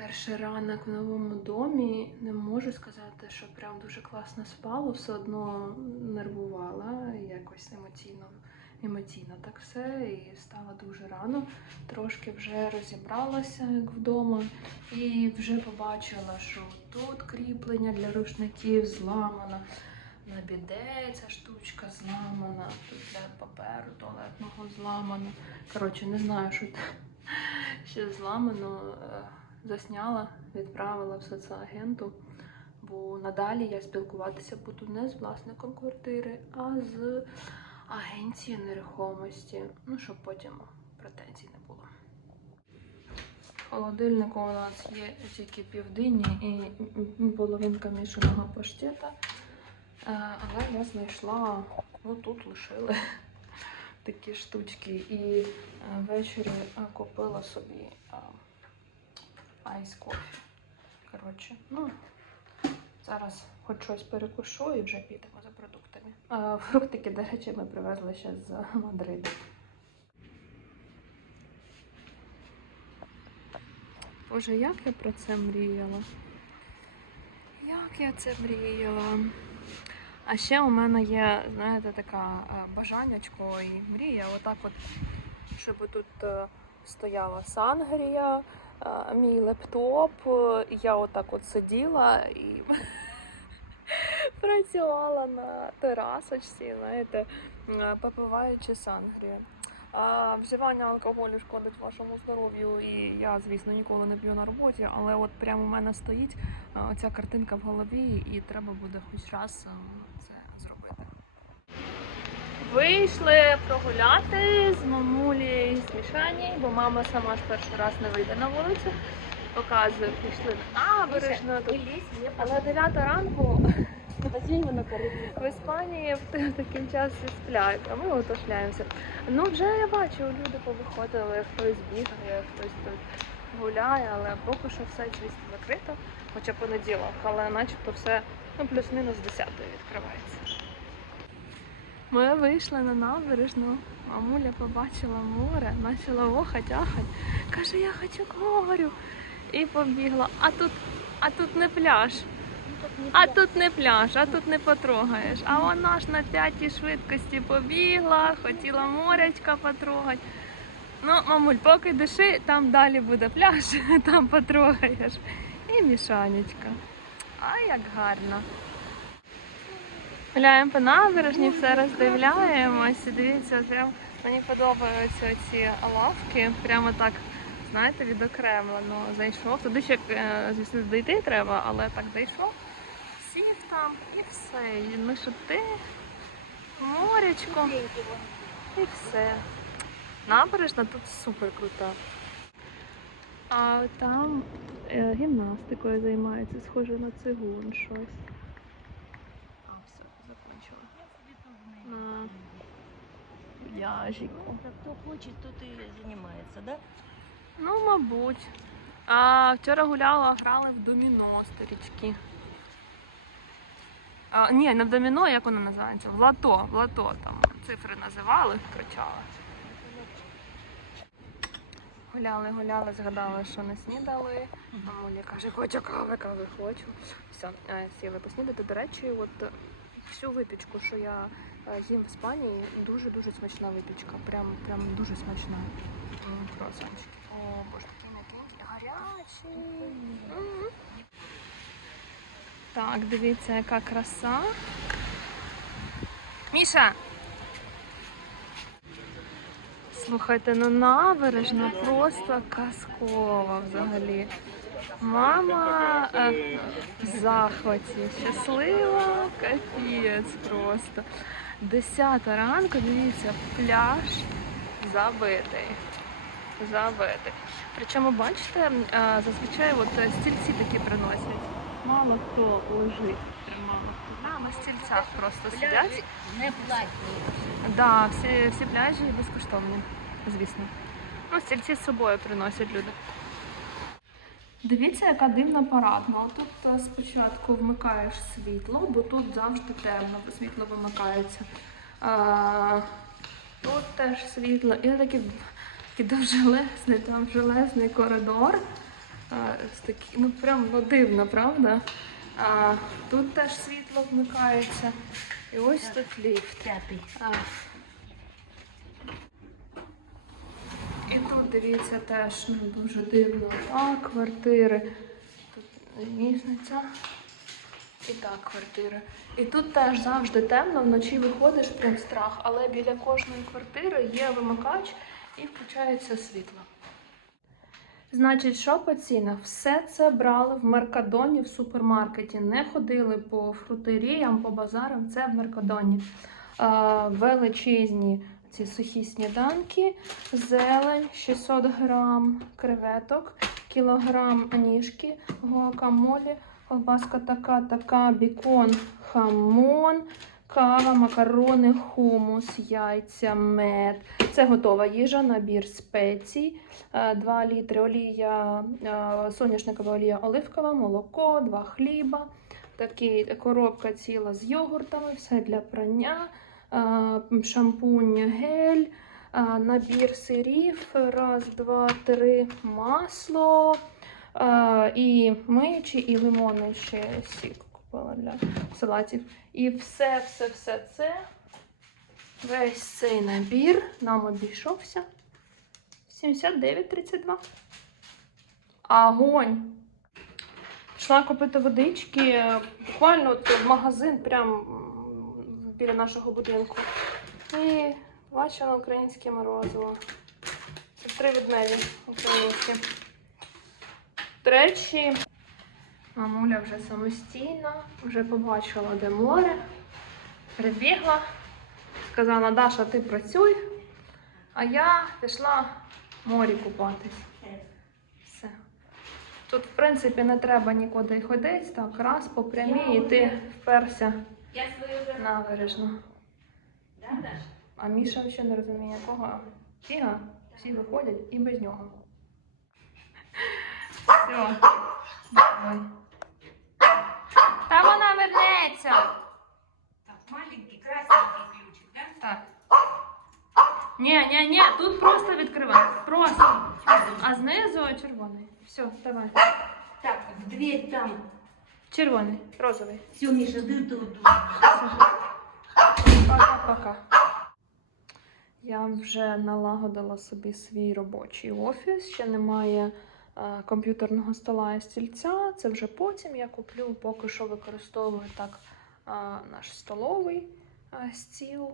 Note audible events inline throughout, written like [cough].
Перший ранок в новому домі не можу сказати, що прям дуже класно спало, все одно нервувала якось емоційно, емоційно так все. І стала дуже рано. Трошки вже розібралася як вдома, і вже побачила, що тут кріплення для рушників зламано. На біде ця штучка зламана, тут для паперу туалетного зламано. Коротше, не знаю, що ще зламано. Засняла, відправила в соцагенту, бо надалі я спілкуватися буду не з власником квартири, а з агенцією нерухомості. Ну, щоб потім претензій не було. В холодильнику у нас є тільки півдині і половинка мішаного паштета. Е, Але я знайшла, ну тут лишили такі штучки. І е, ввечері е, купила собі айс кофі. Коротше, ну, зараз хоч щось перекушу і вже підемо за продуктами. А, фруктики, до речі, ми привезли ще з Мадриду. Боже, як я про це мріяла? Як я це мріяла? А ще у мене є, знаєте, така е, бажаннячко і мрія, отак от, щоб тут е, стояла сангрія, мій лептоп, е, я отак от сиділа і [laughs] працювала на терасочці, знаєте, е, попиваючи сангрію. А вживання алкоголю шкодить вашому здоров'ю, і я, звісно, ніколи не п'ю на роботі, але от прямо у мене стоїть е, оця картинка в голові, і треба буде хоч раз е, зробити. Вийшли прогуляти з мамулі з Мішані, бо мама сама ж перший раз не вийде на вулицю. Показую, пішли на набережну. Але 9 ранку [laughs] в Іспанії в таким часі сплять, а ми ото шляємося. Ну вже я бачу, люди повиходили, хтось бігає, хтось тут гуляє, але поки що все звісно закрито, хоча понеділок, але начебто все ну, плюс-мінус 10 відкривається. Ми вийшли на набережну, мамуля побачила море, почала охать, ахать. Каже, я хочу к морю. І побігла. А тут, а тут не пляж. А тут не пляж, а тут не потрогаєш. А вона ж на п'ятій швидкості побігла, хотіла морячка потрогати. Ну, мамуль, поки диши, там далі буде пляж, [laughs] там потрогаєш. І мішанечка. А як гарно. Гуляємо по набережні, все роздивляємось. І Дивіться, прям мені подобаються ці лавки. Прямо так, знаєте, відокремлено зайшов. Туди ще, е, звісно, дійти треба, але так зайшов. Сів там і все. І ми морячко, і все. Набережна тут супер крута. А там е, гімнастикою займаються, схоже на цигун щось. А. На пляжику. Кто хочет, тот и занимается, да? Ну, мабуть. А вчора гуляла, грали в доміно старічки. А, ні, не в доміно, як воно називається? В лото, в лото там цифри називали, кричали. Гуляли, гуляли, згадали, що не снідали. Мамуля каже, хочу кави, кави хочу. Все, сіли поснідати. До речі, от всю випічку, що я е, їм в Іспанії, дуже-дуже смачна випічка. Прям, прям дуже смачна. М, О, боже, такі м'якенькі, гарячі. Так, дивіться, яка краса. Міша! Слухайте, ну набережна просто казкова взагалі. Мама е, в захваті, щаслива, капець просто. Десята ранку, дивіться, пляж забитий. Забитий. Причому, бачите, е, зазвичай от е, стільці такі приносять. Мало хто лежить, тримала. Да, на стільцях просто сидять. Не платні. Да, всі, всі пляжі безкоштовні, звісно. Ну, стільці з собою приносять люди. Дивіться, яка дивна парадна. Тут е, спочатку вмикаєш світло, бо тут завжди темно, бо світло вимикається. А, тут теж світло. І такий, такий довжелезний, там железний коридор. А, з такі, ну прям ну, дивно, правда? А, тут теж світло вмикається. І ось тут ліфт. Пятый. А. І тут дивіться теж ну, дуже дивно. А, квартири. Тут лісниця. І так, квартири. І тут теж завжди темно, вночі виходиш, прям страх, але біля кожної квартири є вимикач і включається світло. Значить, що по цінах? Все це брали в Меркадоні в супермаркеті. Не ходили по фрутеріям, по базарам, це в Меркадоні. Величезні ці сухі сніданки, зелень 600 грам креветок, кілограм ніжки, гуакамолі, колбаска така, така, бікон, хамон, кава, макарони, хумус, яйця, мед. Це готова їжа, набір спецій. 2 літри олія, е, соняшникова олія оливкова, молоко, 2 хліба. Такі коробка ціла з йогуртами, все для прання, е, шампунь, гель, набір сирів, раз, два, три, масло. І миючі, і лимонний ще сік купила для салатів. І все, все, все це. Весь цей набір нам обійшовся 79,32. Огонь! Пішла купити водички. Буквально от магазин прямо м, біля нашого будинку. І бачила українське морозиво. Це три ведмеді українські. До речі, мамуля вже самостійна, вже побачила, де море. Прибігла, сказала, Даша, ти працюй, а я пішла в морі купатись. Все. Тут, в принципі, не треба нікуди ходити, так, раз по прямій, і ти вперся Я свою же... на набережну. Да, Даша? А Міша ще не розуміє, якого фіга всі виходять і без нього. Все. Давай. Та вона вернеться. Так, маленький красненький ключик, да? Так. Ні, ні, ні, тут просто відкривай. Просто. А знизу червоний. Все, давай. Так, в дверь там. Червоний, розовий. Все, Миша, ты тут. Пока-пока. Я вже налагодила собі свій робочий офіс. Ще немає е, комп'ютерного стола і стільця. Це вже потім я куплю, поки що використовую так е, наш столовий е, стіл.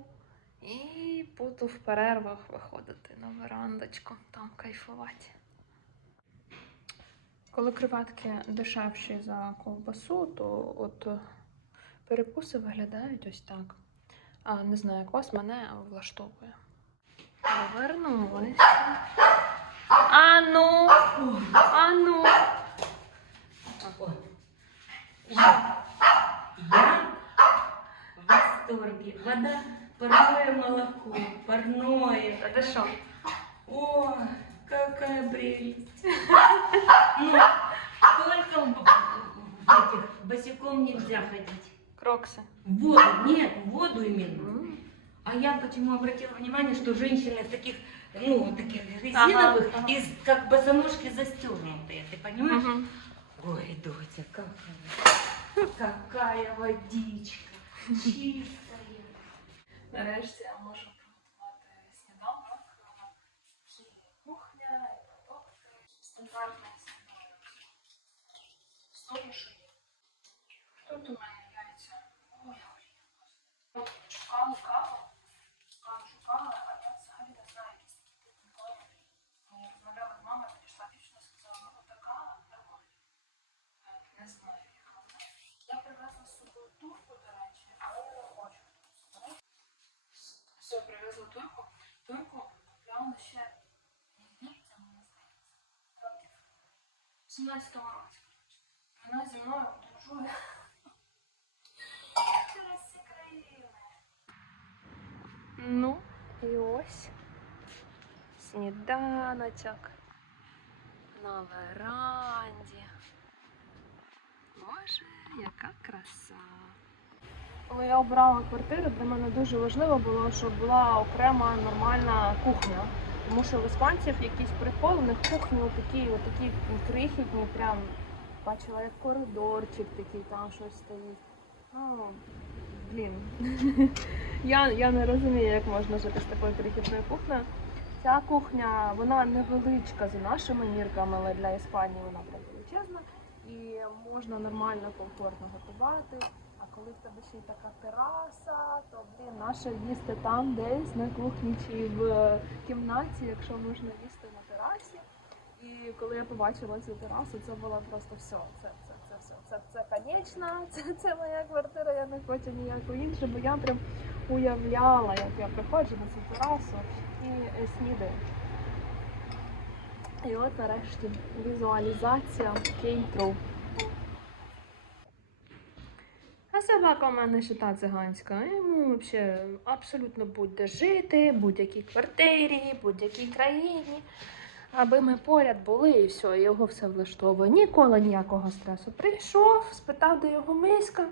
І буду в перервах виходити на верандочку, там кайфувати. Коли креветки дешевші за ковбасу, то от е, перекуси виглядають ось так. А, не знаю, як вас мене влаштовує. Повернулися. Ану! Ану! Я, в восторге. Вода, парное молоко, парное. Та ти що? О, какая прелесть. [laughs] Ну, только в этих босиком нельзя ходить. Крокси. В воду, нет, в воду именно. А я почему обратила внимание, что женщины в таких, ну, вот таких резиновых, ага. и с- как босоножки застегнутые, ты понимаешь? Мгм. Ой, Дотя, какая, какая водичка, чистая. Нарешті я можу Суміші. Тут у мене яйця. Ой, олія. Шукала каву. Шукала, шукала, а я взагалі не знаю, якісь такі типи. Мені розмовляла з мамою, прийшла дівчина, сказала, ну така нормальна. Не знаю, яка вона. Я привезла з собою турку, до речі, але не хочу. Все, привезла турку. Турку купляла ще вірте, мені здається. Років. 17-му році. Вона зі мною подорожує. Через. Ну, і ось сніданочок на веранді. Боже, яка краса. Коли я обрала квартиру, для мене дуже важливо було, щоб була окрема нормальна кухня. Тому що в іспанців якийсь прикол, у них кухні такі, такі крихітні, прям бачила як коридорчик такий, там щось стоїть. Ну, блін. [laughs] я, я не розумію, як можна жити з такою крихітною кухнею. Ця кухня, вона невеличка за нашими мірками, але для Іспанії вона прям величезна. І можна нормально, комфортно готувати. А коли в тебе ще й така тераса, то блін, наше їсти там десь на кухні чи в е, кімнаті, якщо можна їсти на терасі. І коли я побачила цю терасу, це було просто все. Це, це, це все. Це, це конечно, [laughs] це, це моя квартира, я не хочу ніяку іншу, бо я прям уявляла, як я приходжу на цю терасу і е, снідаю. І от нарешті візуалізація true. А собака у мене ще та циганська. Йому взагалі абсолютно будь-де жити, будь-якій квартирі, будь-якій країні. Аби ми поряд були і все, його все влаштовує. Ніколи ніякого стресу. Прийшов, спитав, де його миска,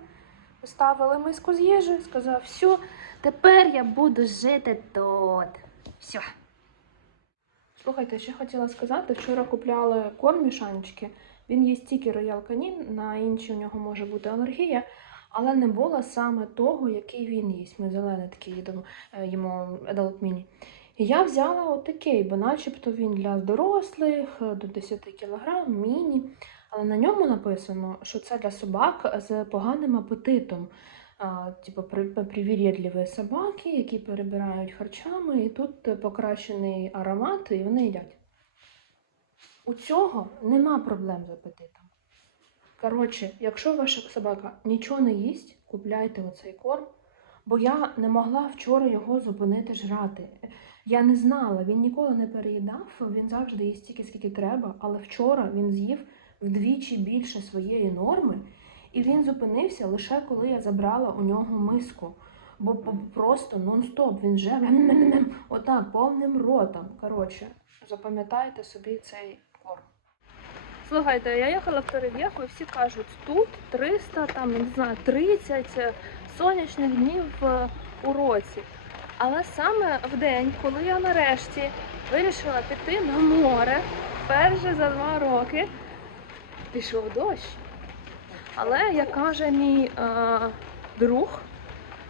поставили миску з їжі, сказав, все, тепер я буду жити тут. Все. Слухайте, ще хотіла сказати, вчора купляли корм мішанчики. Він є тільки роял канін, на інші у нього може бути алергія, але не було саме того, який він їсть. Ми зелений такий їдемо, е, їмо Adult Mini. Я взяла отакий, бо начебто він для дорослих е, до 10 кг, міні. Але на ньому написано, що це для собак з поганим апетитом. Типу, при- привірєдливі собаки, які перебирають харчами, і тут покращений аромат, і вони їдять. У цього нема проблем з апетитом. Коротше, якщо ваша собака нічого не їсть, купляйте оцей корм, бо я не могла вчора його зупинити жрати. Я не знала, він ніколи не переїдав, він завжди їсть стільки, скільки треба, але вчора він з'їв вдвічі більше своєї норми, і він зупинився лише коли я забрала у нього миску. Бо просто нон-стоп він же [clears throat] отак повним ротом. Коротше, запам'ятайте собі цей корм. Слухайте, я їхала в Перев'єху і всі кажуть, тут 300, там, не знаю, 30 сонячних днів е, у році. Але саме в день, коли я нарешті вирішила піти на море, вперше за два роки пішов дощ. Але, як каже мій е, друг,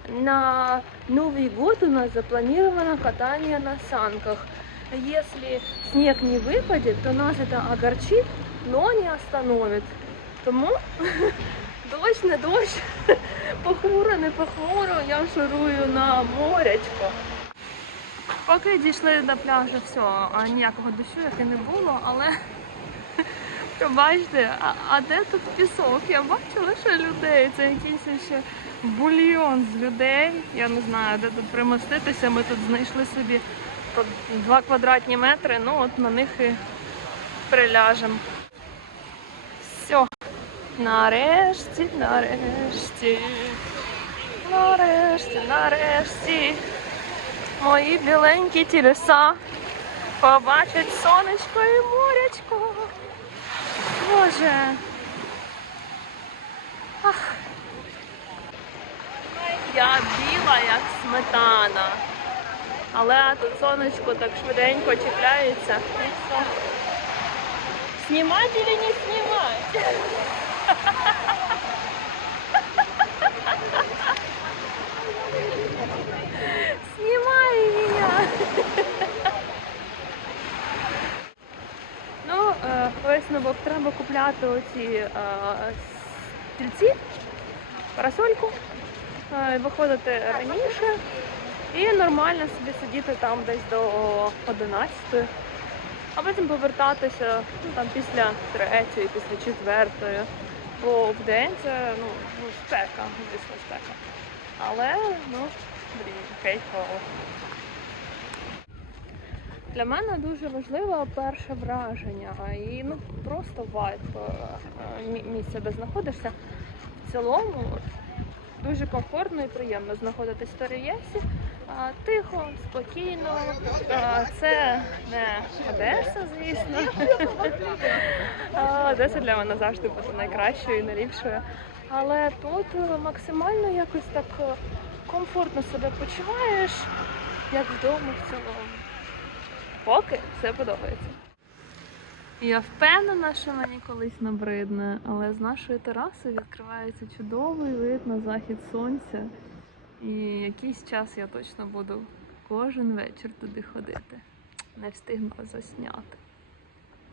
на Новый год у нас запланировано катание на санках. Если снег не выпадет, то нас это огорчит, но не остановит. Тому дощ, не дощ, [laughs] похмуро, не похмуро, я шурую на морячко. Поки дійшли до пляжу, все, а ніякого дощу як і не було, але [laughs] пробачте, а, а де тут пісок? Я бачила, що людей, це якийсь ще бульйон з людей. Я не знаю, де тут примоститися. Ми тут знайшли собі два квадратні метри, ну от на них і приляжемо. Все. Нарешті, нарешті. Нарешті, нарешті. Мої біленькі тілеса побачать сонечко і морячко. Боже. Ах. Я біла, як сметана. Але тут сонечко так швиденько чіпляється. Знімати чи не знімати? Знімай мене. Ну, е, висновок купляти оці стільці, парасольку, виходити раніше і нормально собі сидіти там десь до 11, а потім повертатися ну, там після третьої, після четвертої. Бо в день це ну, спека, звісно, спека. Але, ну, блін, кайфово. Для мене дуже важливо перше враження і ну просто вайб е, е, місця, де знаходишся. В цілому дуже комфортно і приємно знаходитись в Торієсі. Тихо, спокійно. Це не Одеса, звісно. Одеса для мене завжди буде найкращою і найліпшою. Але тут максимально якось так е, комфортно себе почуваєш, як вдома в цілому. Поки все подобається. Я впевнена, що мені колись набридне, але з нашої тераси відкривається чудовий вид на захід сонця. І якийсь час я точно буду кожен вечір туди ходити. Не встигнула засняти.